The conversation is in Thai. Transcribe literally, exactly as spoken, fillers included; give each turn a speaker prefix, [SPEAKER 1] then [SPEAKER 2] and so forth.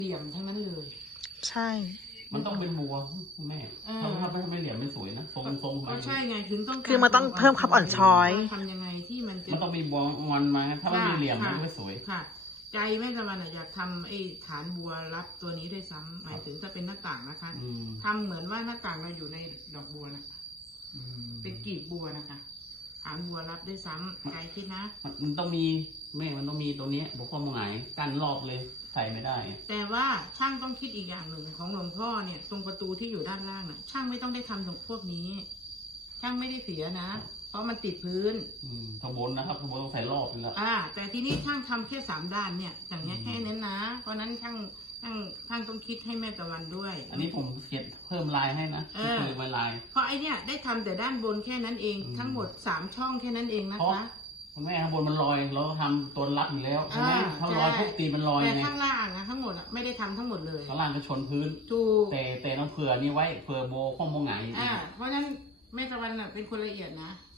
[SPEAKER 1] เหลี่ยมทั้งนั้นเลย
[SPEAKER 2] ใช่
[SPEAKER 3] มันต้องเป็นบัวแม่ถ้าถ้าไม่เหลี่ยมไม่สวยนะทรงทรง
[SPEAKER 1] ก็ใช่ไงถึงต้อง
[SPEAKER 2] คือมันต้องเพิ่มความอ่อนช้อย
[SPEAKER 1] ทำยังไงที่มันจะ
[SPEAKER 3] มันต้องมีบัวงอนมาถ้าไม่มีเหลี่ยมมันไม่สวย
[SPEAKER 1] ค่ะใจแม่ตะวันอยากทำไอ้ฐานบัวรับตัวนี้ด้วยซ้ำหมายถึงถ้าเป็นหน้าต่างนะคะทำเหมือนว่าหน้าต่างเราอยู่ในดอกบัวนะเป็นกีบบัวนะคะฐานบัวรับด้วยซ้ำใจคิดนะ
[SPEAKER 3] มันต้องมีแม่มันต้องมีตรงนี้บอกว่ามึงไงกั้นรอบเลยใส่ไม่ได้
[SPEAKER 1] แต่ว่าช่างต้องคิดอีกอย่างหนึ่งของหลวงพ่อเนี่ยตรงประตูที่อยู่ด้านล่างน่ะช่างไม่ต้องได้ทำตรงพวกนี้ช่างไม่ได้เสียนะเพราะมันติดพื้น
[SPEAKER 3] ข้างบนนะครับข้างบนต้องใส่รอบนึงแล้ว
[SPEAKER 1] อ่าแต่ทีนี้ช่างทำแค่สามด้านเนี่ยอย่างเงี้ยแค่นั้นนะเพราะนั้นช่างช่างช่างต้องคิดให้แม่ตะวันด้วย
[SPEAKER 3] อันนี้ผมเขียนเพิ่มลายให้นะที่เพิ่มลาย
[SPEAKER 1] เพราะไอเนี้ยได้ทำแต่ด้านบนแค่นั้นเองทั้งหมดสามช่องแค่นั้นเองนะคะ
[SPEAKER 3] คุณแม่ข้างบนมันลอยเราทำตัวรับอยู่แล้วใช่ไหมถ้าลอยทุกตีมันลอย
[SPEAKER 1] แต่ข้างล่างนะทั้งหมดไม่ได้ทำทั้งหมดเลย
[SPEAKER 3] ข้างล่างก็ชนพื้น
[SPEAKER 1] ถูก
[SPEAKER 3] แต่แต่ต้องเผื่อนี่ไว้เผื่อโบข้อมงไง
[SPEAKER 1] อ่าเพราะนั้นแม่ตะวันเป็นคนละเอียดนะ